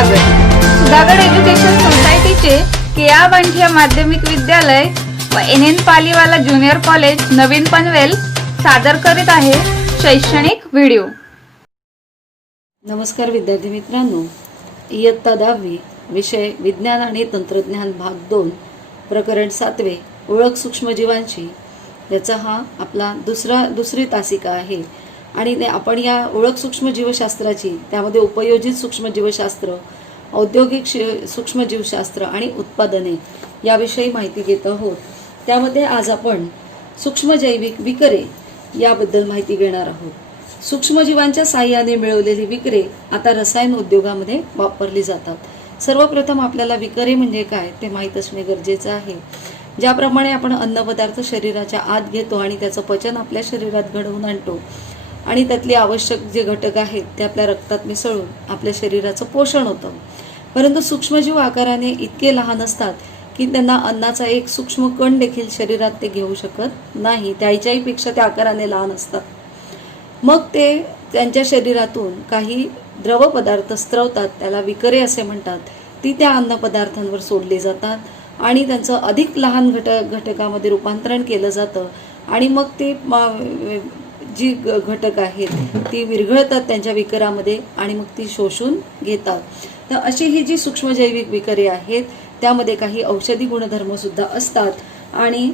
स्वागत। सुधागड एज्युकेशन सोसायटीचे केआ बांठिया माध्यमिक विद्यालय व NN पालीवाला ज्युनियर कॉलेज नवीन पनवेल सादर करीत आहे शैक्षणिक व्हिडिओ। नमस्कार विद्यार्थी मित्रांनो, इयत्ता 10वी विषय विज्ञान आणि तंत्रज्ञान भाग 2 प्रकरण 7 ओळख सूक्ष्मजीवांची याचा हा आपला दुसरी तासिका आहे। आणि आपण या ओळख सूक्ष्मजीवशास्त्राची त्यामध्ये उपयोजित सूक्ष्मजीवशास्त्र, औद्योगिक सूक्ष्मजीवशास्त्र आणि उत्पादने याविषयी माहिती घेत आहोत। त्यामध्ये आज आपण सूक्ष्मजैविक विकरे याबद्दल माहिती घेणार आहोत। सूक्ष्मजीवांच्या साहाय्याने मिळवलेली विकरे आता रसायन उद्योगामध्ये वापरली जातात। सर्वप्रथम आपल्याला विकरे म्हणजे काय ते माहीत असणे गरजेचे आहे। ज्याप्रमाणे आपण अन्नपदार्थ शरीराच्या आत घेतो आणि त्याचं पचन आपल्या शरीरात घडवून आणतो आणि त्यातले आवश्यक जे घटक आहेत ते आपल्या रक्तात मिसळून आपल्या शरीराचं पोषण होतं, परंतु सूक्ष्मजीव आकाराने इतके लहान असतात की त्यांना अन्नाचा एक सूक्ष्म कण देखील शरीरात ते घेऊ शकत नाही। त्याच्याही पेक्षा त्या आकाराने लहान असतात। मग ते त्यांच्या शरीरातून काही द्रव पदार्थ स्त्रवतात, त्याला विकरे असे म्हणतात। ती त्या अन्नपदार्थांवर सोडली जातात आणि त्यांचं अधिक लहान घटकामध्ये रूपांतरण केलं जातं आणि मग ते जी घटक आहेत ती विरघळतात त्यांच्या विकरामध्ये आणि मग ती शोषून घेतात। तर अशी ही जी सूक्ष्मजैविक विकरे आहेत त्यामध्ये काही औषधी गुणधर्म सुद्धा असतात आणि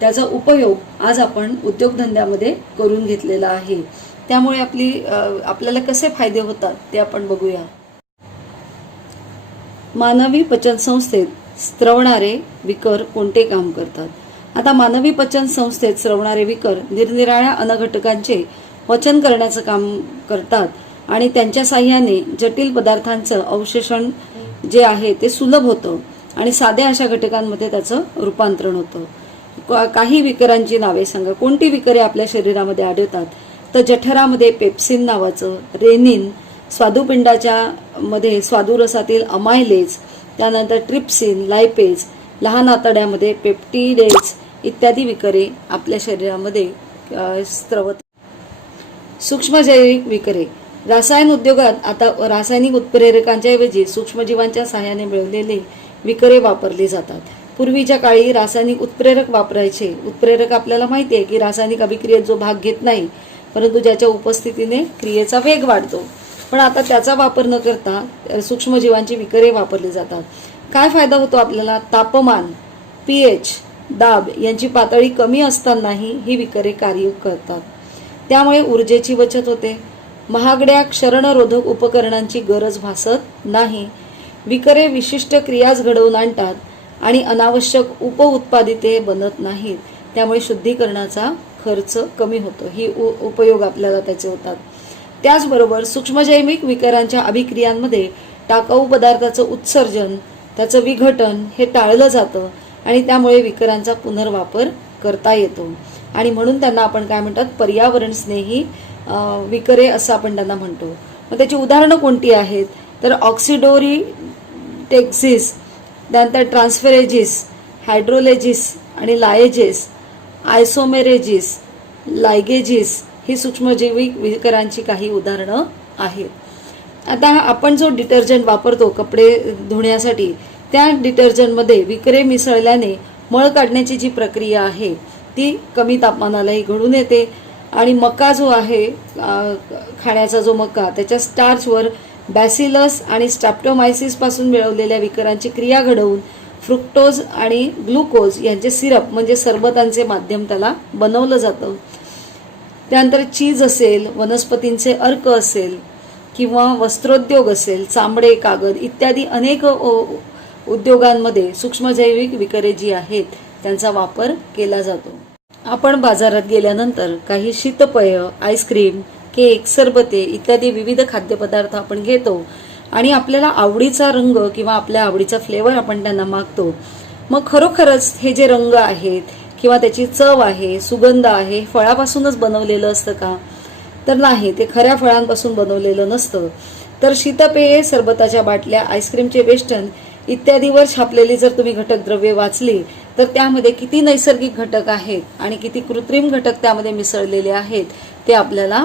त्याचा उपयोग आज आपण उद्योगधंद्यामध्ये करून घेतलेला आहे। त्यामुळे आपल्याला कसे फायदे होतात ते आपण बघूया। मानवी पचन संस्थेत स्त्रवणारे विकर कोणते काम करतात? आता मानवी पचन संस्थेत स्रवणारे विकर निरनिराळ्या अन्नघटकांचे पचन करण्याचं काम करतात आणि त्यांच्या साह्याने जटिल पदार्थांचं अवशोषण जे आहे ते सुलभ होतं आणि साध्या अशा घटकांमध्ये त्याचं रूपांतरण होतं। काही विकरांची नावे सांगा। कोणती विकरे आपल्या शरीरामध्ये आढळतात? तर जठरामध्ये पेप्सिन नावाचं, रेनिन, स्वादुपिंडाच्या मध्ये स्वादुरसातील अमायलेज, त्यानंतर ट्रिप्सिन, लायपेज, लहान आतड्यामध्ये पेप्टिडेज इत्यादी विकरे आपल्या शरीरामध्ये स्त्रवत। सूक्ष्मजैविक विकरे रसायन उद्योगात आता रासायनिक उत्प्रेरकांच्या ऐवजी सूक्ष्मजीवांच्या सहाय्याने मिळवलेले विकरे वापरली जातात। पूर्वीच्या काळी रासायनिक उत्प्रेरक वापरायचे। उत्प्रेरक आपल्याला माहिती आहे की रासायनिक अभिक्रियेत जो भाग घेत नाही परंतु ज्याच्या उपस्थितीने क्रियेचा वेग वाढतो, पण आता त्याचा वापर न करता सूक्ष्मजीवांची विकरे वापरली जातात। काय फायदा होतो आपल्याला? तापमान, pH, दाब यांची पातळी कमी असतानाही ही विकरे कार्य करतात। त्यामुळे ऊर्जेची बचत होते। महागड्या क्षरणरोधक उपकरणांची गरज भासत नाही। विकरे विशिष्ट क्रियाच घडवून आणतात आणि अनावश्यक उपउत्पादिते बनत नाहीत। त्यामुळे शुद्धीकरणाचा खर्च कमी होतो। ही उपयोग आपल्याला त्याचे होतात। त्याचबरोबर सूक्ष्मजैविक विकरांच्या अभिक्रियांमध्ये टाकाऊ पदार्थाचं उत्सर्जन, त्याचं विघटन हे टाळलं जातं आणि त्यामुळे विकरांचा पुनर्वापर करता येतो आणि म्हणून त्यांना आपण काय म्हणतात? पर्यावरण स्नेही विकरे असं आपण त्यांना म्हणतो। मग त्याची उदाहरणं कोणती आहेत? तर ऑक्सिडोरिटेक्झिस, त्यानंतर ट्रान्सफेरेजिस, हायड्रोलेजिस आणि लायजेस, आयसोमेरेजिस, लायगेजिस ही सूक्ष्मजैविक विकरांची काही उदाहरणं आहेत। आता आपण जो डिटर्जंट वापरतो कपडे धुण्यासाठी, त्या डिटर्जंटमध्ये विकरे मिसळल्याने मळ काढण्याची जी प्रक्रिया आहे ती कमी तापमानालाही घडून येते आणि मका जो आहे खाण्याचा जो मका त्याच्या स्टार्चवर बॅसिलस आणि स्ट्रॅप्टोमायसिस पासून मिळवलेल्या विकरांची क्रिया घडवून फ्रुक्टोज आणि ग्लुकोज यांचे सिरप म्हणजे सरबतांचे माध्यम त्याला बनवलं जातं। त्यानंतर चीज असेल, वनस्पतींचे अर्क असेल किंवा वस्त्रोद्योग असेल, चामडे, कागद इत्यादी अनेक उद्योगांमध्ये सूक्ष्मजैविक विकरे जी आहेत त्यांचा वापर केला जातो। आपण बाजारात गेल्यानंतर काही शीतपेय, आईस्क्रीम, केक, सरबते इत्यादी विविध खाद्यपदार्थ आपण घेतो आणि आपल्याला आवडीचा रंग किंवा आपल्या आवडीचा फ्लेवर आपण त्यांना मागतो। मग खरोखरच हे जे रंग आहेत किंवा त्याची चव आहे, सुगंध आहे, फळापासूनच बनवलेलं असतं का? तर नाही, ते खऱ्या फळांपासून बनवलेलं नसतं। तर शीतपेये, सरबताच्या बाटल्या, आईस्क्रीमचे वेष्टन इत्यादीवर छापलेली जर तुम्ही घटक द्रव्ये वाचली तर त्यामध्ये किती नैसर्गिक घटक आहेत आणि किती कृत्रिम घटक त्यामध्ये मिसळलेले आहेत ते आपल्याला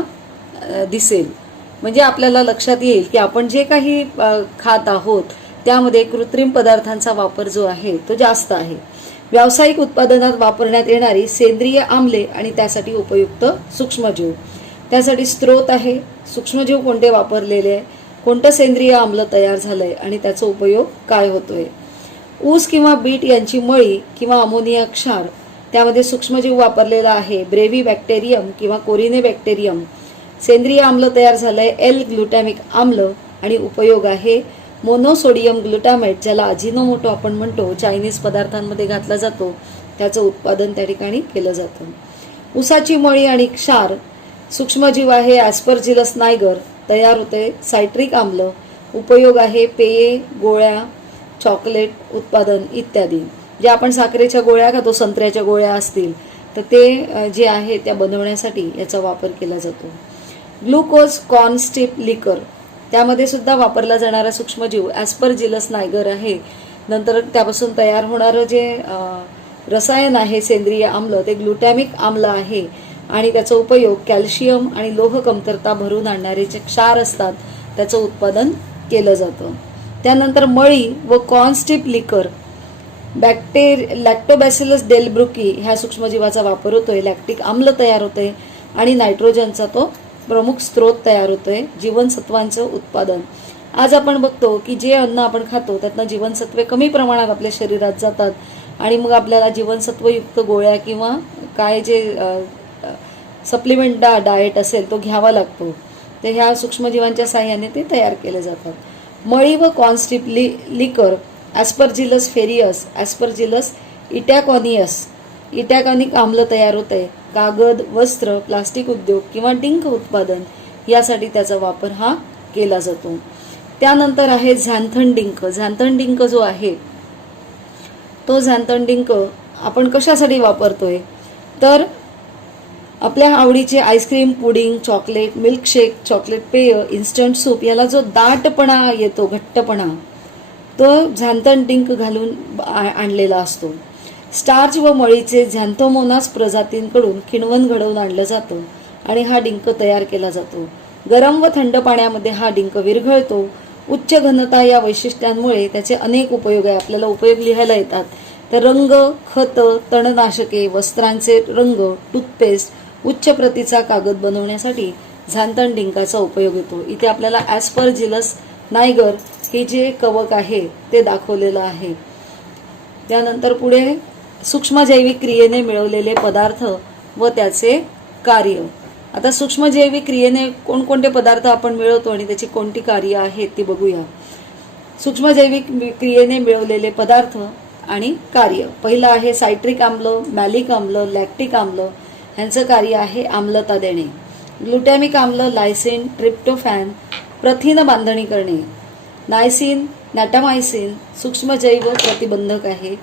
दिसेल। म्हणजे आपल्याला लक्षात येईल की आपण जे काही खात आहोत त्यामध्ये कृत्रिम पदार्थांचा वापर जो आहे तो जास्त आहे. व्यावसायिक उत्पादनात वापरण्यात येणारी सेंद्रिय आम्ले आणि त्यासाठी उपयुक्त सूक्ष्मजीव. त्यासाठी स्रोत आहे, सूक्ष्मजीव कोणते वापरलेले आहे, कोणतं सेंद्रिय आम्ल तयार झालंय आणि त्याचा उपयोग काय होतोय. ऊस किंवा बीट यांची मळी किंवा अमोनिया क्षार, त्यामध्ये सूक्ष्मजीव वापरलेला आहे ब्रेव्ही बॅक्टेरियम किंवा कोरिने बॅक्टेरियम. सेंद्रिय आम्ल तयार झालंय एल ग्लुटॅमिक आम्ल आणि उपयोग आहे मोनोसोडियम ग्लुटामेट, ज्याला अजिनोमोटो आपण म्हणतो, चायनीज पदार्थांमध्ये घातला जातो, त्याचं उत्पादन त्या ठिकाणी केलं जातं. ऊसाची मळी आणि क्षार, सूक्ष्मजीव आहे ॲस्परजिलस नायगर, तयार होते सायट्रिक आम्ल, उपयोग आहे पेये, गोळ्या, चॉकलेट उत्पादन इत्यादी. जे आपण साखरेच्या गोळ्या खातो, संत्र्याच्या गोळ्या असतील तर ते जे आहे त्या बनवण्यासाठी याचा वापर केला जातो. ग्लुकोज कॉर्न स्टिप लिकर, त्यामध्ये सुद्धा वापरला जाणारा सूक्ष्मजीव ॲस्परजिलस नायगर आहे. नंतर त्यापासून तयार होणारं जे रसायन आहे सेंद्रिय आम्ल ते ग्लुटॅमिक आम्ल आहे आणि त्याचा उपयोग कॅल्शियम आणि लोह कमतरता भरून आणणारे जे क्षार असतात त्याचं उत्पादन केलं जातं. त्यानंतर मळी व कॉर्नस्टिप लिकर, लॅक्टोबॅसिलस डेलब्रुकी ह्या सूक्ष्मजीवाचा वापर होतोय, लॅक्टिक आम्ल तयार होते आणि नायट्रोजनचा तो प्रमुख स्रोत तयार होतोय, जीवनसत्वांचं उत्पादन. आज आपण बघतो की जे अन्न आपण खातो त्यातनं जीवनसत्वे कमी प्रमाणात आपल्या शरीरात जातात आणि मग आपल्याला जीवनसत्वयुक्त गोळ्या किंवा काय जे सप्लिमेंट डाएट असेल तो घ्यावा लागतो. तर ह्या सूक्ष्मजीवांच्या साह्याने ते तयार केले जातात. मळी व कॉर्नस्टिप लिकर, ॲस्परजिलस फेरियस, ॲस्परजिलस इटॅकॉनिक आम्ल तयार होते. कागद, वस्त्र, प्लास्टिक उद्योग किंवा डिंक उत्पादन यासाठी त्याचा वापर हा केला जातो. त्यानंतर आहे झॅन्थन डिंक. झॅन्थन डिंक जो आहे तो झॅन्थन डिंक आपण कशासाठी वापरतोय तर आपल्या आवडीचे ice cream, pudding, chocolate, milkshake, chocolate पेय, इन्स्टंट सूप याला जो दाटपणा येतो, घट्टपणा, तो झॅन्थन डिंक घालून आणलेला असतो. स्टार्च व मळीचे झॅन्थोमोनास प्रजातींकडून किण्वन घडवून आणलं जातं आणि हा डिंक तयार केला जातो. गरम व थंड पाण्यामध्ये हा डिंक विरघळतो. उच्च घनता या वैशिष्ट्यांमुळे त्याचे अनेक उपयोग आहे. आपल्याला उपयोग लिहायला येतात. तर रंग, खत, तणनाशके, वस्त्रांचे रंग, टूथपेस्ट, उच्च प्रतीचा कागद बनवण्यासाठी झॅन्थन डिंकाचा उपयोग येतो. इथे आपल्याला ॲस्परजिलस नायगर हे जे कवक आहे ते दाखवलेलं आहे. त्यानंतर पुढे सूक्ष्मजैविक क्रियेने मिळवलेले पदार्थ व त्याचे कार्य. आता सूक्ष्मजैविक क्रियेने कोणकोणते पदार्थ आपण मिळवतो आणि त्याची कोणती कार्य आहेत ती बघूया. सूक्ष्मजैविक क्रियेने मिळवलेले पदार्थ आणि कार्य. पहिलं आहे सायट्रिक आम्ल, मॅलिक आम्ल, लॅक्टिक आम्ल, यांचं कार्य आहे आम्लता देणे. ग्लुटॅमिक आम्ल, लायसिन, ट्रिप्टोफॅन, प्रथिन बांधणी करणे. नायसिन, नॅटामायसिन सूक्ष्मजैव प्रतिबंधक आहे.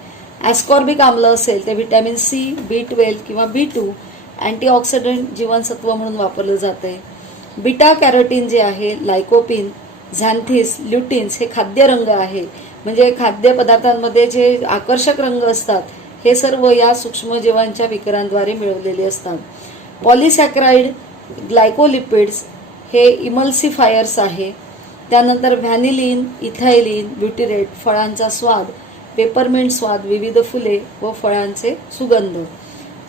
ॲस्कॉर्बिक आम्ल असेल ते व्हिटॅमिन सी, B12 किंवा B2 अँटीऑक्सिडंट जीवनसत्व म्हणून वापरलं जाते. बीटा कॅरोटीन जे आहे, लायकोपिन, झॅन्थिस, ल्युटिन्स हे खाद्य रंग आहे. म्हणजे खाद्यपदार्थांमध्ये जे आकर्षक रंग असतात हे सर्व या सूक्ष्मजीवांच्या विकरांद्वारे मिळवलेले असतात. पॉलिसॅक्राइड, ग्लायकोलिपिड्स हे इमल्सिफायर्स आहे. त्यानंतर व्हॅनिलिन, इथायलिन, ब्युटिरेट, फळांचा स्वाद, पेपरमिंट स्वाद, विविध फुले व फळांचे सुगंध.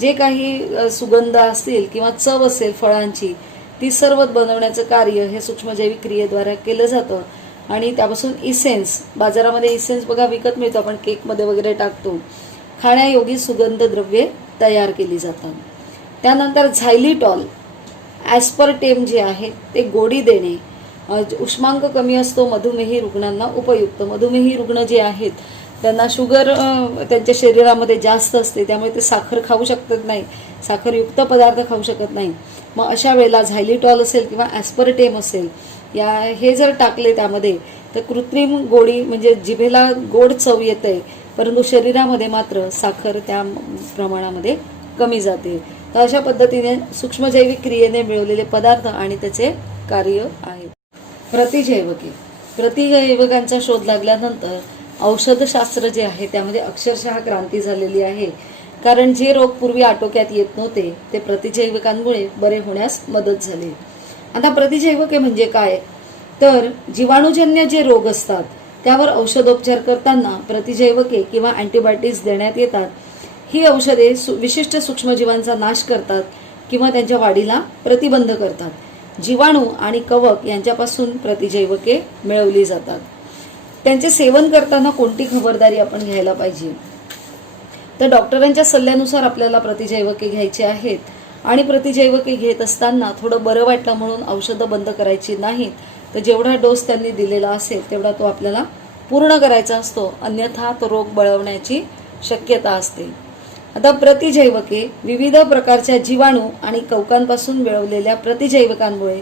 जे काही सुगंध असतील किंवा चव असेल फळांची ती सर्व बनवण्याचं कार्य हे सूक्ष्मजैविक क्रियेद्वारे केलं जातं. आणि त्यापासून इसेन्स, बाजारामध्ये इसेन्स बघा विकत मिळतो, आपण केकमध्ये वगैरे टाकतो, खाण्यायोगी सुगंध द्रव्ये तयार केली जातात. त्यानंतर झायलिटॉल, ॲस्परटेम जे आहे ते गोडी देणे, उष्मांक कमी असतो, मधुमेही रुग्णांना उपयुक्त. मधुमेही रुग्ण जे आहेत त्यांना शुगर त्यांच्या शरीरामध्ये जास्त असते, त्यामुळे ते साखर खाऊ शकत नाही, साखरयुक्त पदार्थ खाऊ शकत नाही. मग अशा वेळेला झायलिटॉल असेल किंवा ॲस्परटेम असेल हे जर टाकले त्यामध्ये तर कृत्रिम गोडी म्हणजे जिभेला गोड चव येते, परंतु शरीरामध्ये मात्र साखर त्या प्रमाणामध्ये कमी जाते. तर अशा पद्धतीने सूक्ष्मजैविक क्रियेने मिळवलेले पदार्थ आणि त्याचे कार्य आहेत. प्रतिजैवके, प्रतिजैवकांचा शोध लागल्यानंतर औषधशास्त्र जे आहे त्यामध्ये अक्षरशः क्रांती झालेली आहे. कारण जे रोग पूर्वी आटोक्यात येत नव्हते ते प्रतिजैविकांमुळे बरे होण्यास मदत झाली. आता प्रतिजैवके म्हणजे काय, तर जीवाणूजन्य जे रोग असतात त्यावर औषधोपचार करताना प्रतिजैवके किंवा अँटीबायोटिक्स देण्यात येतात. ही औषधे विशिष्ट सूक्ष्मजीवांचा नाश करतात किंवा त्यांच्या वाढीला प्रतिबंध करतात. जीवाणू आणि कवक यांच्यापासून प्रतिजैवके मिळवली जातात. त्यांचे सेवन करताना कोणती खबरदारी आपण घ्यायला पाहिजे, तर डॉक्टरांच्या सल्ल्यानुसार आपल्याला प्रतिजैवके घ्यायचे आहेत. आणि प्रतिजैवके घेत असताना थोडं बरं वाटलं म्हणून औषधं बंद करायची नाहीत, तर जेवढा डोस त्यांनी दिलेला असेल तेवढा तो आपल्याला पूर्ण करायचा असतो, अन्यथा तो रोग बळवण्याची शक्यता असते. आता प्रतिजैवके विविध प्रकारच्या जीवाणू आणि कवकांपासून मिळवलेल्या प्रतिजैवकांमुळे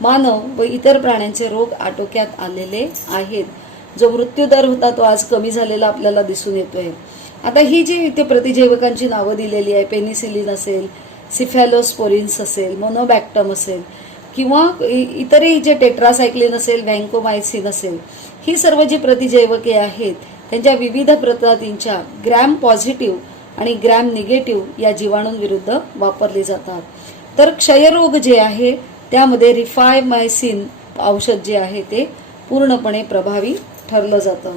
मानव व इतर प्राण्यांचे रोग आटोक्यात आलेले आहेत. जो मृत्यूदर होता तो आज कमी झालेला आपल्याला दिसून येतोय. आता ही जी इथे प्रतिजैवकांची नावं दिलेली आहे, पेनिसिलिन असेल, सिफॅलोस्पोरिन्स असेल, मोनोबॅक्टम असेल किंवा इतरही जे टेट्रासायक्लिन असेल, व्हँकोमायसिन असेल, ही सर्व जी प्रतिजैवके आहेत त्यांच्या विविध प्रजातींच्या ग्रॅम पॉझिटिव्ह आणि ग्रॅम निगेटिव्ह या जीवाणूंविरुद्ध वापरली जातात. तर क्षयरोग जे आहे त्यामध्ये रिफायमायसिन औषध जे आहे ते पूर्णपणे प्रभावी ठरलं जातं.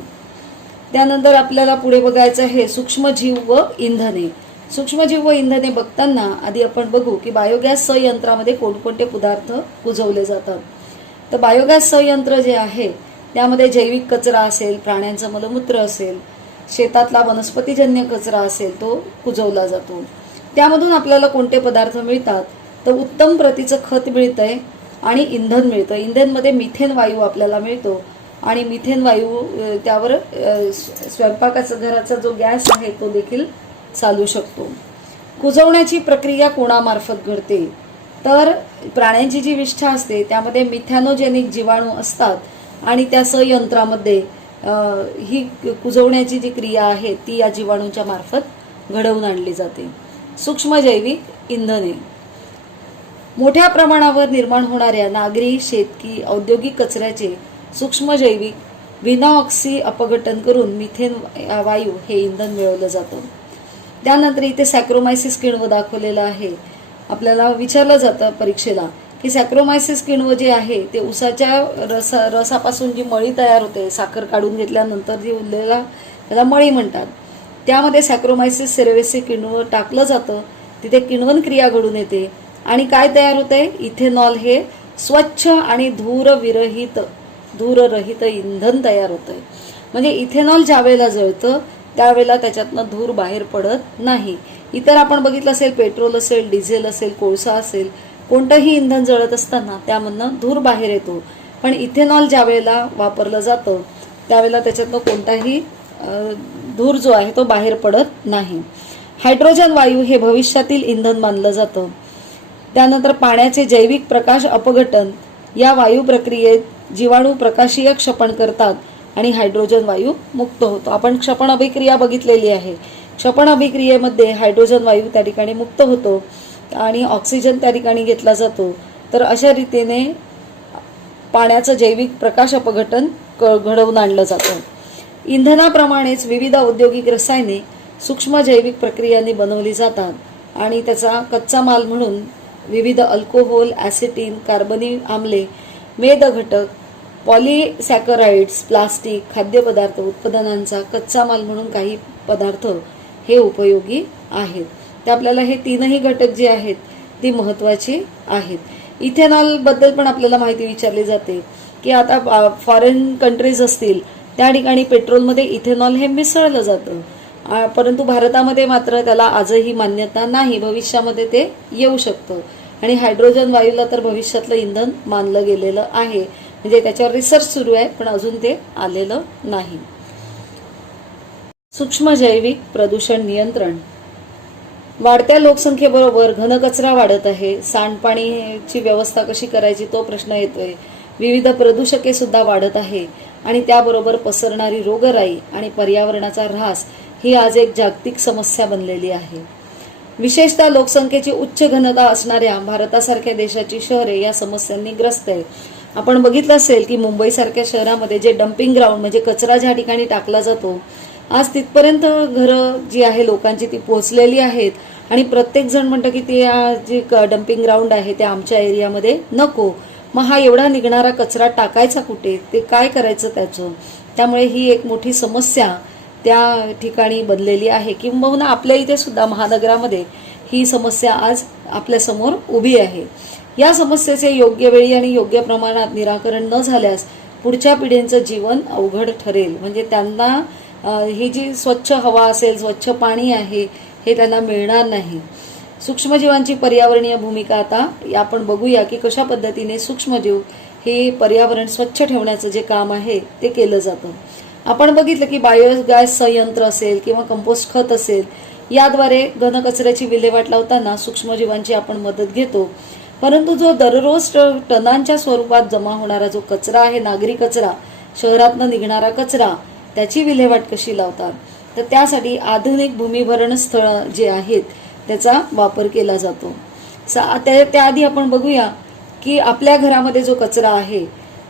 त्यानंतर आपल्याला पुढे बघायचं आहे सूक्ष्मजीव व इंधने. सूक्ष्मजीव व इंधने बघताना आधी आपण बघू की बायोगॅस संयंत्रामध्ये कोणकोणते पदार्थ कुजवले जातात. तर बायोगॅस संयंत्र जे आहे त्यामध्ये जैविक कचरा असेल, प्राण्यांचं मलमूत्र असेल, शेतातला वनस्पतीजन्य कचरा असेल तो कुजवला जातो. त्यामधून आपल्याला कोणते पदार्थ मिळतात, तर उत्तम प्रतीचं खत मिळतंय आणि इंधन मिळतं. इंधनमध्ये मिथेन वायू आपल्याला मिळतो आणि मिथेन वायू त्यावर स्वयंपाकाचा घराचा जो गॅस आहे तो देखील चालू शकतो. कुजवण्याची प्रक्रिया कोणामार्फत घडते, तर प्राण्यांची जी विष्ठा असते त्यामध्ये मिथॅनोजेनिक जीवाणू असतात आणि त्या संयंत्रामध्ये ही कुजवण्याची जी क्रिया आहे ती या जीवाणूंच्या मार्फत घडवून आणली जाते. सूक्ष्मजैविक इंधने मोठ्या प्रमाणावर निर्माण होणाऱ्या नागरी, शेतकी, औद्योगिक कचऱ्याचे सूक्ष्मजैविक विनाऑक्सी अपघटन करून मिथेन वायू हे इंधन मिळवलं जातं. त्यानंतर इथे सॅक्रोमायसिस किण्व दाखवलेलं आहे. आपल्याला विचारलं जातं परीक्षेला की सॅक्रोमायसिस किण्व जे आहे ते उसाच्या रसापासून जी मळी तयार होते, साखर काढून घेतल्यानंतर जी उरलेला त्याला मळी म्हणतात, त्यामध्ये सॅक्रोमायसिस सेरेवेसी किण्व टाकलं जातं. तिथे किण्वन क्रिया घडून येते आणि काय तयार होतंय, इथेनॉल हे स्वच्छ आणि धूररहित इंधन तयार होतंय. म्हणजे इथेनॉल ज्या वेळेला जळतं त्यावेळेला त्याच्यातनं धूर बाहेर पडत नाही. इतर आपण बघितलं असेल पेट्रोल असेल, डिझेल असेल, कोळसा असेल, कोणतंही इंधन जळत असताना त्यामधनं धूर बाहेर येतो. पण इथेनॉल ज्या वेळेला वापरलं जातं त्यावेळेला त्याच्यातनं कोणताही धूर जो आहे तो बाहेर पडत नाही. हायड्रोजन वायू हे भविष्यातील इंधन मानलं जातं. त्यानंतर पाण्याचे जैविक प्रकाश अपघटन या वायू प्रक्रियेत जीवाणू प्रकाशीय क्षपण करतात आणि हायड्रोजन वायू मुक्त होतो. आपण क्षपण अभिक्रिया बघितलेली आहे. क्षपण अभिक्रियेमध्ये हायड्रोजन वायू त्या ठिकाणी मुक्त होतो आणि ऑक्सिजन त्या ठिकाणी घेतला जातो. तर अशा रीतीने पाण्याचं जैविक प्रकाश अपघटन घडवून आणलं जातं. इंधनाप्रमाणेच विविध औद्योगिक रसायने सूक्ष्म जैविक प्रक्रियांनी बनवली जातात आणि त्याचा कच्चा माल म्हणून विविध अल्कोहोल, ॲसिटिन, कार्बनी आम्ले, मेद घटक, पॉलिसॅकराइड्स, प्लास्टिक, खाद्यपदार्थ उत्पादनांचा कच्चा माल म्हणून काही पदार्थ हे उपयोगी आहेत. ते आपल्याला हे तीनही घटक जे आहेत ती महत्त्वाची आहेत. इथेनॉल बद्दल पण आपल्याला माहिती विचारली जाते की आता फॉरेन कंट्रीज असतील त्या ठिकाणी पेट्रोलमध्ये इथेनॉल हे मिसळलं जातं, परंतु भारतामध्ये मात्र त्याला आजही मान्यता नाही. भविष्यामध्ये ते येऊ शकतं आणि हायड्रोजन वायूला तर भविष्यातलं इंधन मानलं गेलेलं आहे. म्हणजे त्याच्यावर रिसर्च सुरू आहे पण अजून ते आलेलं नाही. सूक्ष्म जैविक प्रदूषण नियंत्रण. वाढत्या लोकसंख्येबरोबर घनकचरा वाढत आहे. सांडपाणीची व्यवस्था कशी करायची तो प्रश्न येतोय. विविध प्रदूषके सुद्धा वाढत आहे आणि त्याबरोबर पसरणारी रोगराई आणि पर्यावरणाचा ऱ्हास ही आज एक जागतिक समस्या बनलेली आहे. विशेषतः लोकसंख्येची उच्च घनता असणाऱ्या भारतासारख्या देशाची शहरे या समस्यांनी ग्रस्त आहेत. आपण बघितलं असेल की मुंबईसारख्या शहरामध्ये जे डम्पिंग ग्राउंड म्हणजे कचरा ज्या ठिकाणी टाकला जातो आज तिथपर्यंत घरं जी आहे लोकांची ती पोहोचलेली आहेत आणि प्रत्येक जण म्हणतं की ते जी डम्पिंग ग्राउंड आहे ते आमच्या एरियामध्ये नको. मग हा एवढा निघणारा कचरा टाकायचा कुठे, ते काय करायचं त्याचं. त्यामुळे ही एक मोठी समस्या त्या ठिकाणी बनलेली आहे. किंबहुना आपल्या इथे सुद्धा महानगरामध्ये ही समस्या आज आपल्यासमोर उभी आहे. या समस्येचे योग्य वेळी आणि योग्य प्रमाणात निराकरण न झाल्यास पुढच्या पिढींचं जीवन अवघड ठरेल. म्हणजे त्यांना ही जी स्वच्छ हवा असेल, स्वच्छ पाणी आहे, हे त्यांना मिळणार नाही. सूक्ष्मजीवांची पर्यावरणीय भूमिका आता आपण बघूया की कशा पद्धतीने सूक्ष्मजीव हे पर्यावरण स्वच्छ ठेवण्याचं जे काम आहे ते केलं जातं. आपण बघितलं की बायोगॅस संयंत्र असेल किंवा कंपोस्ट खत असेल, याद्वारे घनकचऱ्याची विल्हेवाट लावताना सूक्ष्मजीवांची आपण मदत घेतो. परंतु जो दररोज टनांच्या स्वरूपात जमा होणारा जो कचरा आहे, नागरी कचरा, शहरातनं निघणारा कचरा, त्याची विल्हेवाट कशी लावतात, तर त्यासाठी आधुनिक भूमिभरण स्थळ जे आहेत त्याचा वापर केला जातो. त्याआधी आपण बघूया की आपल्या घरामध्ये जो कचरा आहे,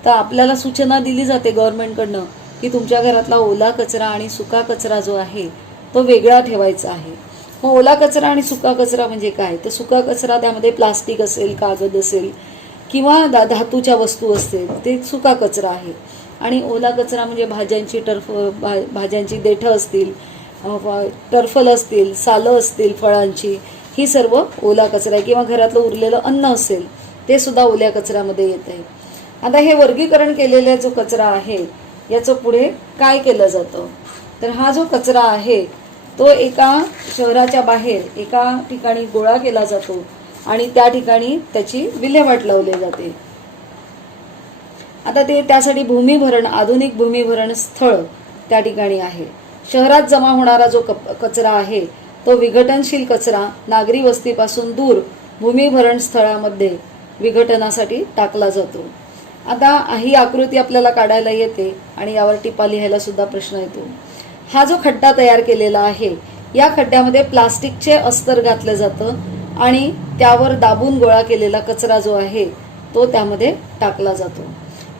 तर आपल्याला सूचना दिली जाते गव्हर्नमेंटकडनं की तुमच्या घरातला ओला कचरा आणि सुका कचरा जो आहे तो वेगळा ठेवायचा आहे. मग ओला कचरा आणि सुका कचरा म्हणजे काय, तर सुका कचरा त्यामध्ये प्लास्टिक असेल, कागद असेल किंवा धातूच्या वस्तू असतील, ते सुका कचरा आहे. आणि ओला कचरा म्हणजे भाज्यांची देठं असतील, टर्फल असतील, सालं असतील फळांची, ही सर्व ओला कचरा आहे. किंवा घरातलं उरलेलं अन्न असेल ते सुद्धा ओल्या कचऱ्यामध्ये येत आहे. आता हे वर्गीकरण केलेला जो कचरा आहे याचं पुढे काय केलं जातं, तर हा जो कचरा आहे तो एका शहराच्या बाहेर एका ठिकाणी गोळा केला जातो आणि त्या ठिकाणी त्याची विल्हेवाट लावली जाते. आता त्यासाठी भूमिभरण, आधुनिक भूमिभरण स्थळ त्या ठिकाणी आहे. शहरात जमा होणारा जो कचरा आहे तो विघटनशील कचरा नागरी वस्तीपासून दूर भूमिभरण स्थळामध्ये विघटनासाठी टाकला जातो. आता ही आकृती आपल्याला काढायला येते आणि यावर टिपा लिहायला सुद्धा प्रश्न येतो. हा जो खड्डा तयार केलेला आहे, या खड्ड्यामध्ये प्लास्टिकचे अस्तर घातलं जातं आणि त्यावर दाबून गोळा केलेला कचरा जो आहे तो त्यामध्ये टाकला जातो.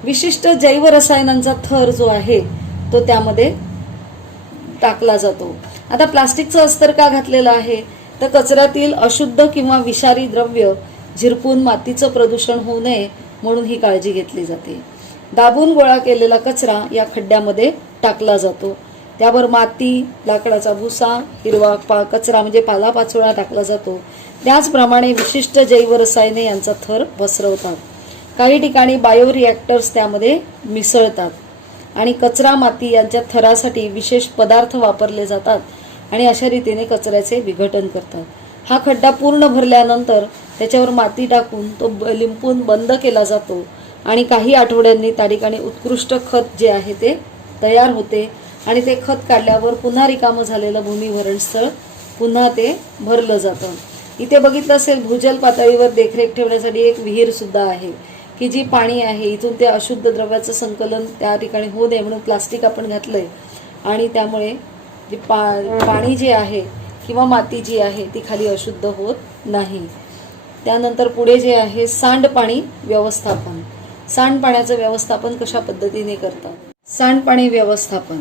विशिष्ट जैव रसायनांचा थर जो आहे तो त्यामध्ये टाकला जातो. आता प्लास्टिकचं अस्तर का घातलेलं आहे, तर कचऱ्यातील अशुद्ध किंवा विषारी द्रव्य झिरपून मातीचं प्रदूषण होऊ नये म्हणून ही काळजी घेतली जाते. दाबून गोळा केलेला कचरा या खड्ड्यामध्ये टाकला जातो. त्यावर माती, लाकडाचा भुसा, हिरवा कचरा म्हणजे पालापाचोळा टाकला जातो. त्याचप्रमाणे विशिष्ट जैव रसायने यांचा थर पसरवतात. काही ठिकाणी बायो रिॲक्टर्स त्यामध्ये मिसळतात आणि कचरा माती यांच्या थरासाठी विशेष पदार्थ वापरले जातात आणि अशा रीतीने कचऱ्याचे विघटन करतात. हा खड्डा पूर्ण भरल्यानंतर त्याच्यावर माती टाकून तो लिंपून बंद केला जातो आणि काही आठवड्यांनी त्या ठिकाणी उत्कृष्ट खत जे आहे ते तयार होते आणि ते खत काढल्यावर पुन्हा रिकामं झालेलं भूमिभरण स्थळ पुन्हा ते भरलं जातं. इथे बघितलं असेल भूजल पातळीवर देखरेख ठेवण्यासाठी एक विहीर सुद्धा आहे की जी पाणी आहे इथून ते अशुद्ध द्रव्याचं संकलन त्या ठिकाणी होऊ नये म्हणून प्लास्टिक आपण घातलंय आणि त्यामुळे पाणी जे आहे किंवा माती जी आहे ती खाली अशुद्ध होत नाही. त्यानंतर पुढे जे आहे सांडपाणी व्यवस्थापन. सांडपाण्याचं व्यवस्थापन कशा पद्धतीने करतात. सांडपाणी व्यवस्थापन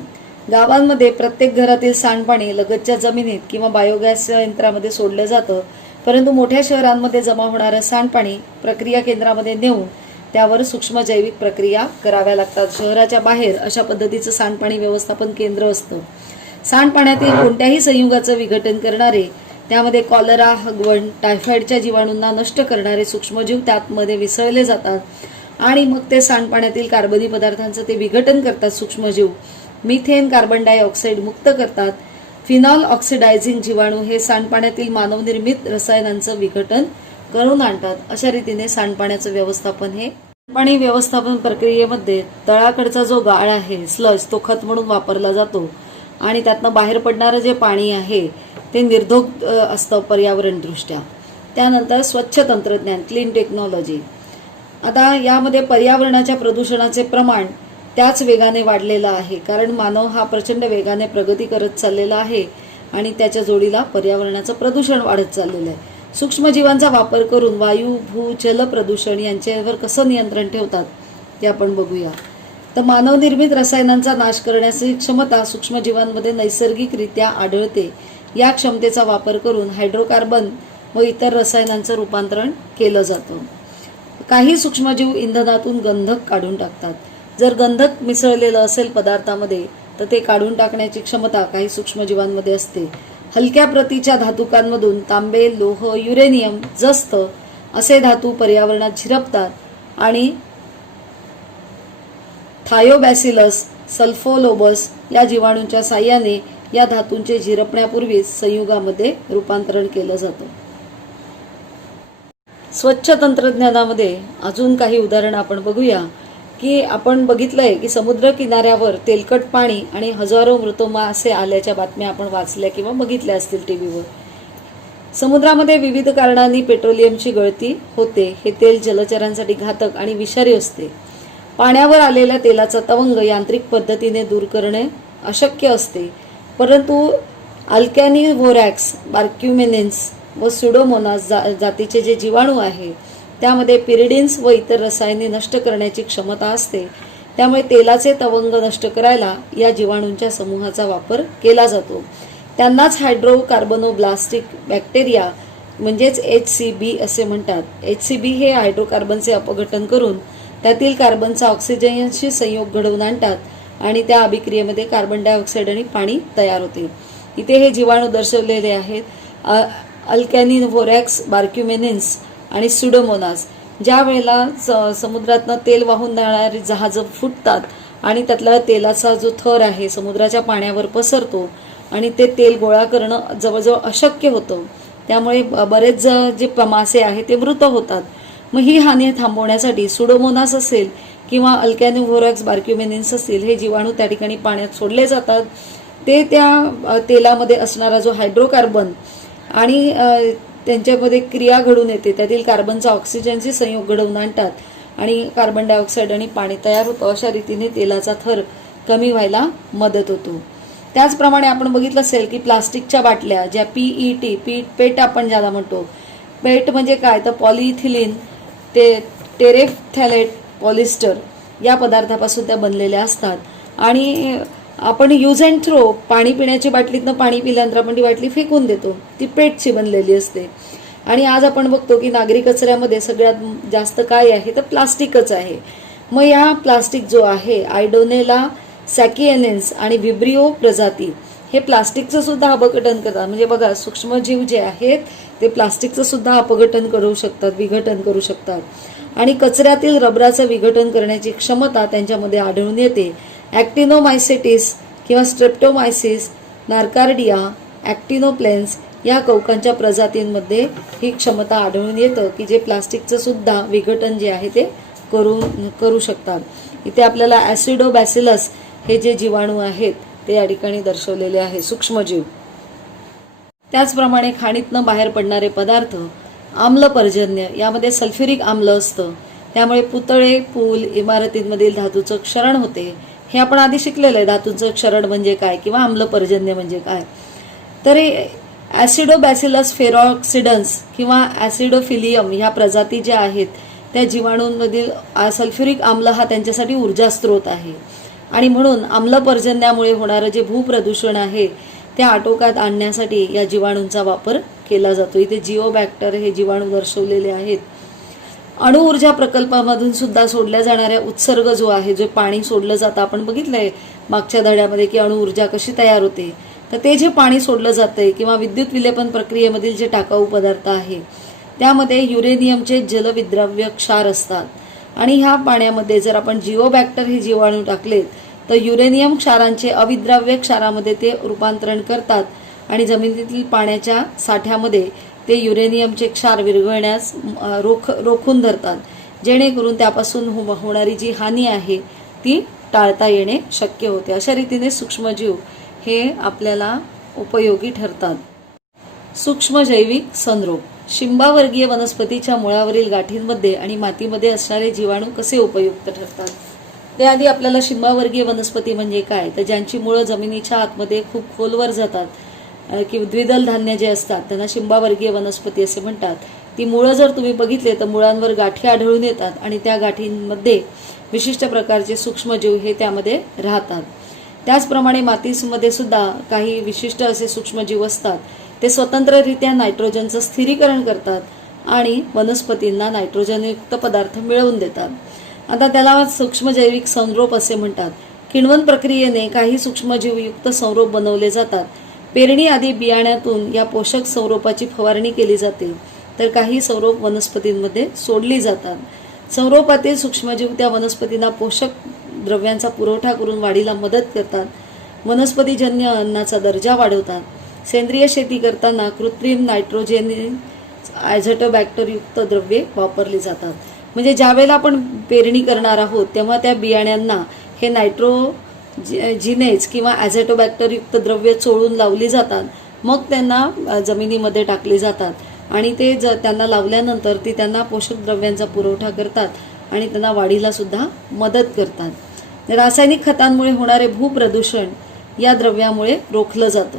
गावांमध्ये प्रत्येक घरातील सांडपाणी लगतच्या जमिनीत किंवा बायोगॅस यंत्रामध्ये सोडलं जातं. परंतु मोठ्या शहरांमध्ये जमा होणारं सांडपाणी प्रक्रिया केंद्रामध्ये नेऊन त्यावर सूक्ष्म जैविक प्रक्रिया कराव्या लागतात. शहराच्या बाहेर अशा पद्धतीचं सांडपाणी व्यवस्थापन केंद्र असतं. सांडपाण्यातील कोणत्याही संयुगाचं विघटन करणारे, त्यामध्ये कॉलरा, हगवण, टायफॉइडच्या जीवाणूंना नष्ट करणारे सूक्ष्मजीव त्यामध्ये मिसळले जातात आणि मग ते सांडपाण्यातील कार्बनी पदार्थांचं ते विघटन करतात. सूक्ष्मजीव मिथेन, कार्बन डायऑक्साईड मुक्त करतात. फिनॉल ऑक्सिडायझिंग जीवाणू हे सांडपाण्यातील मानवनिर्मित रसायनांचं विघटन करून आणतात. अशा रीतीने सांडपाण्याचं व्यवस्थापन हे पाणी व्यवस्थापन प्रक्रियेमध्ये तळाकडचा जो गाळ आहे स्लज तो खत म्हणून वापरला जातो आणि त्यातनं बाहेर पडणारं जे पाणी आहे ते निर्धोक असतं पर्यावरणदृष्ट्या. त्यानंतर स्वच्छ तंत्रज्ञान, क्लीन टेक्नॉलॉजी. आता यामध्ये पर्यावरणाच्या प्रदूषणाचे प्रमाण त्याच वेगाने वाढलेलं आहे कारण मानव हा प्रचंड वेगाने प्रगती करत चाललेला आहे आणि त्याच्या जोडीला पर्यावरणाचं प्रदूषण वाढत चाललेलं आहे. सूक्ष्मजीवांचा वापर करून वायू, भू, जल प्रदूषण यांच्यावर कसं नियंत्रण ठेवतात ते आपण बघूया. तर मानवनिर्मित रसायनांचा नाश करण्याची क्षमता सूक्ष्मजीवांमध्ये नैसर्गिकरित्या आढळते. या क्षमतेचा वापर करून हायड्रोकार्बन व इतर रसायनांचं रूपांतरण केलं जातं. काही सूक्ष्मजीव इंधनातून गंधक काढून टाकतात. जर गंधक मिसळलेलं असेल पदार्थामध्ये तर ते काढून टाकण्याची क्षमता काही सूक्ष्मजीवांमध्ये असते. हलक्या प्रतीच्या धातुकांमधून तांबे, लोह, युरेनियम, जस्त असे धातू पर्यावरणात झिरपतात आणि थायोबॅसिलस, सल्फोलोबस या जीवाणूंच्या साह्याने या धातूंचे झिरपण्यापूर्वीच संयुगामध्ये रूपांतरण केलं जातं. स्वच्छ तंत्रज्ञानामध्ये अजून काही उदाहरणं आपण बघूया की आपण बघितलंय की समुद्र किनाऱ्यावर तेलकट पाणी आणि हजारो मृत मासे आल्याच्या बातम्या आपण वाचल्या किंवा बघितल्या असतील टीव्हीवर. समुद्रामध्ये विविध कारणांनी पेट्रोलियमची गळती होते. हे तेल जलचरांसाठी घातक आणि विषारी असते. पाण्यावर आलेल्या तेलाचा तवंग यांत्रिक पद्धतीने दूर करणे अशक्य असते, परंतु अल्कॅनिव्होरॅक्स, बार्क्युमेनिन्स व सुडोमोनास जातीचे जे जीवाणू आहे त्यामध्ये पिरिडिन्स व इतर रसायने नष्ट करण्याची क्षमता असते. त्यामुळे तेलाचे तवंग नष्ट करायला या जीवाणूंच्या समूहाचा वापर केला जातो. त्यांनाच हायड्रोकार्बनोब्लास्टिक बॅक्टेरिया म्हणजेच HCB असे म्हणतात. HCB हे हायड्रोकार्बनचे अपघटन करून त्यातील कार्बनचा ऑक्सिजनशी संयोग घडवून आणतात आणि त्या अभिक्रियेमध्ये कार्बन डायऑक्साईड आणि पाणी तयार होते. इथे हे जीवाणू दर्शवलेले आहेत. अल्कॅनिव्होरॅक्स, बार्क्युमेनिन्स आणि सुडोमोनास. ज्या वेळेला समुद्रातनं तेल वाहून जाणारी जहाजं फुटतात आणि त्यातला तेलाचा जो थर आहे समुद्राच्या पाण्यावर पसरतो आणि ते तेल गोळा करणं जवळजवळ अशक्य होतं. त्यामुळे बरेच जे मासे आहेत ते मृत होतात. मग ही हानी थांबवण्यासाठी सुडोमोनास असेल किंवा अल्कॅनिव्होरॅक्स, बार्क्युमेनिन्स असतील हे जीवाणू त्या ठिकाणी पाण्यात सोडले जातात. ते त्या तेलामध्ये असणारा जो हायड्रोकार्बन आणि त्यांच्यामध्ये क्रिया घडून येते, त्यातील कार्बनचा ऑक्सिजनशी संयोग घडवून आणतात आणि कार्बन डायऑक्साईड आणि पाणी तयार होतं. अशा रीतीने तेलाचा थर कमी व्हायला मदत होतो. त्याचप्रमाणे आपण बघितलं असेल की प्लास्टिकच्या बाटल्या ज्या PET, पेट आपण ज्याला म्हणतो, पेट म्हणजे काय तर पॉलिइथिलीन, टेरेफ्थॅलेट, पॉलिस्टर या पदार्थापासून त्या बनलेल्या असतात. आणि आपण यूज अँड थ्रो, पाणी पिण्याची बाटलीतनं पाणी पिल्यानंतर आपण ती बाटली फेकून देतो, ती पेटची बनलेली असते. आणि आज आपण बघतो की नागरी कचऱ्यामध्ये सगळ्यात जास्त काय आहे तर प्लास्टिकच आहे. मग या प्लास्टिक जो आहे आयडोनेला सॅकिएनेन्स आणि व्हिब्रिओ प्रजाती हे प्लास्टिकचं सुद्धा अपघटन करतात. म्हणजे बघा, सूक्ष्मजीव जे आहेत ते प्लास्टिकचं सुद्धा अपघटन करू शकतात, विघटन करू शकतात. आणि कचऱ्यातील रबराचं विघटन करण्याची क्षमता त्यांच्यामध्ये आढळून येते. ॲक्टिनोमायसेटिस किंवा स्ट्रेप्टोमायसिस, नार्कार्डिया, ॲक्टिनोप्लेन्स या कवकांच्या प्रजातींमध्ये ही क्षमता आढळून येतं की जे प्लास्टिकचं सुद्धा विघटन जे आहे ते करू शकतात. इथे आपल्याला ॲसिडोबॅसिलस हे जे जीवाणू आहेत ते या ठिकाणी दर्शवलेले आहे, सूक्ष्मजीव. त्याचप्रमाणे खाणीतनं बाहेर पडणारे पदार्थ, आम्लपर्जन्य, यामध्ये सल्फ्युरिक आम्ल असतं. त्यामुळे पुतळे, पूल, इमारतींमधील धातूचं क्षरण होते. हे आपण आधी शिकलेलं आहे, धातूंचं क्षरण म्हणजे काय किंवा आम्लपर्जन्य म्हणजे काय. तरी ॲसिडोबॅसिलस फेरॉक्सिडन्स किंवा ॲसिडोफिलियम ह्या प्रजाती ज्या आहेत त्या जीवाणूंमधील सल्फ्युरिक आम्ल हा त्यांच्यासाठी ऊर्जा स्रोत आहे. आणि म्हणून आम्लपर्जन्यामुळे होणारं जे भूप्रदूषण आहे त्या आटोक्यात आणण्यासाठी या जीवाणूंचा वापर केला जातो. इथे जिओबॅक्टर हे जीवाणू दर्शवलेले आहेत. अणुऊर्जा प्रकल्पामधून सुद्धा सोडल्या जाणाऱ्या उत्सर्ग जो आहे, जे पाणी सोडलं जातं, आपण बघितलंय मागच्या धड्यामध्ये की अणुऊर्जा कशी तयार होते. तर ते जे पाणी सोडलं जातंय किंवा विद्युत विलेपन प्रक्रियेमधील जे टाकाऊ पदार्थ आहे त्यामध्ये युरेनियमचे जलविद्राव्य क्षार असतात. आणि ह्या पाण्यामध्ये जर आपण जिओबॅक्टर हे जीवाणू टाकले तर युरेनियम क्षारांचे अविद्राव्य क्षारामध्ये ते रूपांतरण करतात आणि जमिनीतील पाण्याच्या साठ्यामध्ये ते युरेनियमचे क्षार विरघळण्यास रोखून धरतात, जेणेकरून त्यापासून होणारी जी हानी आहे ती टाळता येणे शक्य होते. अशा रीतीने सूक्ष्मजीव हे आपल्याला उपयोगी ठरतात. सूक्ष्म जैविक संरोप. शिंबावर्गीय वनस्पतीच्या मुळावरील गाठींमध्ये आणि मातीमध्ये असणारे जीवाणू कसे उपयुक्त ठरतात. त्याआधी आपल्याला शिंबावर्गीय वनस्पती म्हणजे काय तर ज्यांची मुळं जमिनीच्या आतमध्ये खूप खोलवर जातात किंवा द्विदल धान्य जे असतात त्यांना शिंबावर्गीय वनस्पती असे म्हणतात. ती मुळं जर तुम्ही बघितले तर मुळांवर गाठी आढळून येतात आणि त्या गाठींमध्ये विशिष्ट प्रकारचे सूक्ष्मजीव हे त्यामध्ये राहतात. त्याचप्रमाणे मातीमध्ये सुद्धा काही विशिष्ट असे सूक्ष्मजीव असतात. ते स्वतंत्ररित्या नायट्रोजनचं स्थिरीकरण करतात आणि वनस्पतींना नायट्रोजनयुक्त पदार्थ मिळवून देतात. आता त्याला सूक्ष्मजैविक संरोप असे म्हणतात. किण्वन प्रक्रियेने काही सूक्ष्मजीवयुक्त संरोप बनवले जातात. पेरणी आधी बियाण्यातून या पोषक संरोपाची फवारणी केली जाते, तर काही संरोप वनस्पतींमध्ये सोडली जातात. संरोपातील सूक्ष्मजीव त्या वनस्पतींना पोषक द्रव्यांचा पुरवठा करून वाढीला मदत करतात. वनस्पतीजन्य अन्नाचा दर्जा वाढवतात. सेंद्रिय शेती करताना कृत्रिम नायट्रोजन ॲझोटोबॅक्टरयुक्त द्रव्ये वापरली जातात. म्हणजे ज्यावेळेला आपण पेरणी करणार आहोत तेव्हा त्या बियाण्यांना हे नायट्रोजिनेज किंवा ॲझोटोबॅक्टरयुक्त द्रव्ये चोळून लावली जातात. मग त्यांना जमिनीमध्ये टाकली जातात आणि ते त्यांना लावल्यानंतर ती त्यांना पोषक द्रव्यांचा पुरवठा करतात आणि त्यांना वाढीला सुद्धा मदत करतात. रासायनिक खतांमुळे होणारे भूप्रदूषण या द्रव्यामुळे रोखलं जातं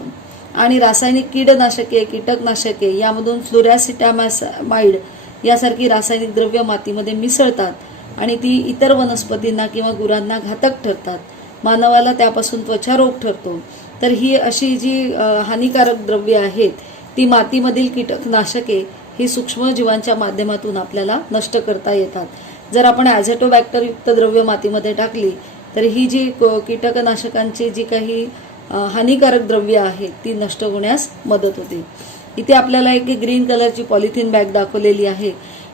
आणि रासायनिक कीडनाशके, कीटकनाशके यामधून फ्लोरॅसिटामाइड यासारखी रासायनिक द्रव्य मातीमध्ये मिसळतात आणि ती इतर वनस्पतींना किंवा गुरांना घातक ठरतात. मानवाला त्यापासून त्वचारोग ठरतो. तर ही अशी जी हानिकारक द्रव्ये आहेत ती मातीमधील कीटकनाशके ही सूक्ष्मजीवांच्या माध्यमातून आपल्याला नष्ट करता येतात. जर आपण ॲझोटोबॅक्टरयुक्त द्रव्य मातीमध्ये टाकली तर ही जी कीटकनाशकांची जी काही हानिकारक द्रव्ये आहेत ती नष्ट होण्यास मदत होते. इथे आपल्याला एक ग्रीन कलरची पॉलिथिन बॅग दाखवलेली आहे.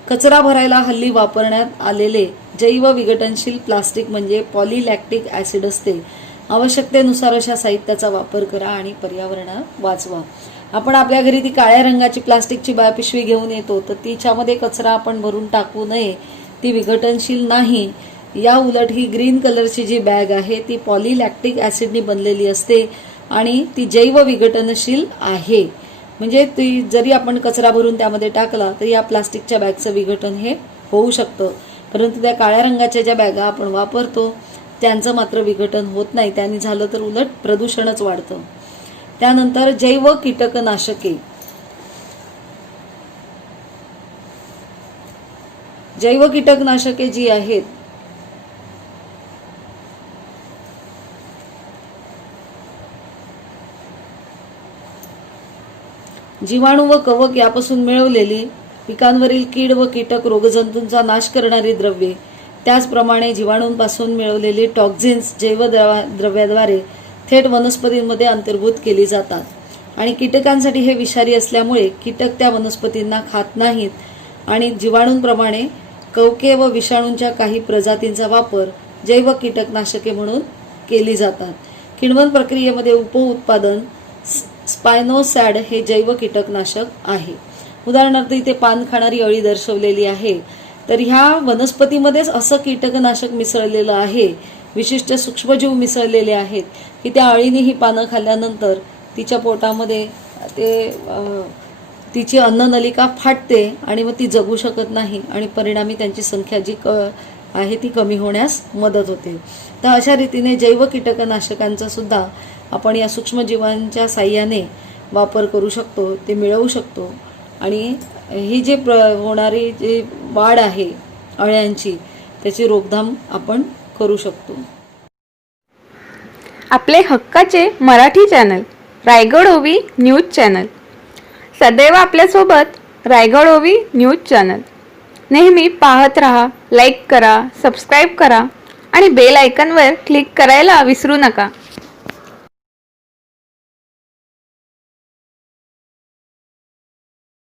कचरा भरायला हल्ली वापरण्यात आलेले जैव विघटनशील प्लास्टिक म्हणजे पॉलीलॅक्टिक ॲसिड असते. आवश्यकतेनुसार अशा साहित्याचा वापर करा आणि पर्यावरण वाचवा. आपण आपल्या घरी ती काळ्या रंगाची प्लास्टिकची पिशवी घेऊन येतो, तर तिच्यामध्ये कचरा आपण भरून टाकू नये. ती विघटनशील नाही. या उलट ही ग्रीन कलरची जी बॅग आहे ती पॉलीलॅक्टिक ॲसिडनी बनलेली असते आणि ती जैव विघटनशील आहे. म्हणजे ती जरी आपण कचरा भरून त्यामध्ये टाकला तर या प्लास्टिकच्या बॅगचं विघटन हे होऊ शकतं. परंतु त्या काळ्या रंगाच्या ज्या बॅगा आपण वापरतो त्यांचं मात्र विघटन होत नाही. त्यांनी झालं तर उलट प्रदूषणच वाढतं. त्यानंतर जैव कीटकनाशके. जैव कीटकनाशके जी आहेत जीवाणू व कवक यापासून मिळवलेली पिकांवरील कीड व कीटक रोगजंतूंचा नाश करणारी द्रव्ये, त्याचप्रमाणे जीवाणूंपासून मिळवलेली टॉक्झिन्स जैव द्रव्याद्वारे थेट वनस्पतींमध्ये अंतर्भूत केली जातात आणि कीटकांसाठी हे विषारी असल्यामुळे कीटक त्या वनस्पतींना खात नाहीत आणि जीवाणूंप्रमाणे कवके व विषाणूंच्या काही प्रजातींचा वापर जैव कीटकनाशके म्हणून केली जातात. किण्वन प्रक्रियेमध्ये उपउत्पादन स्पायनोसॅड हे जैव कीटकनाशक आहे. उदाहरणार्थ इथे पान खाणारी अळी दर्शवलेली आहे. तर ह्या वनस्पतीमध्येच असं कीटकनाशक मिसळलेलं आहे, विशिष्ट सूक्ष्मजीव मिसळलेले आहेत की त्या अळीने ही पानं खाल्ल्यानंतर तिच्या पोटामध्ये तिची अन्ननलिका फाटते आणि मग ती जगू शकत नाही आणि परिणामी त्यांची संख्या जी आहे ती कमी होण्यास मदत होते. तर अशा रीतीने जैव कीटकनाशकांचा सुद्धा आपण या सूक्ष्मजीवांच्या साह्याने वापर करू शकतो, ते मिळवू शकतो आणि ही जी होणारी जी वाढ आहे अळ्यांची त्याची रोकथाम आपण करू शकतो. आपले हक्काचे मराठी चॅनल रायगड ओवी न्यूज चॅनल सदैव आपल्यासोबत. रायगड ओवी न्यूज चॅनल नेहमी पाहत रहा, लाईक करा, सबस्क्राईब करा आणि बेल आयकॉनवर क्लिक करायला विसरू नका.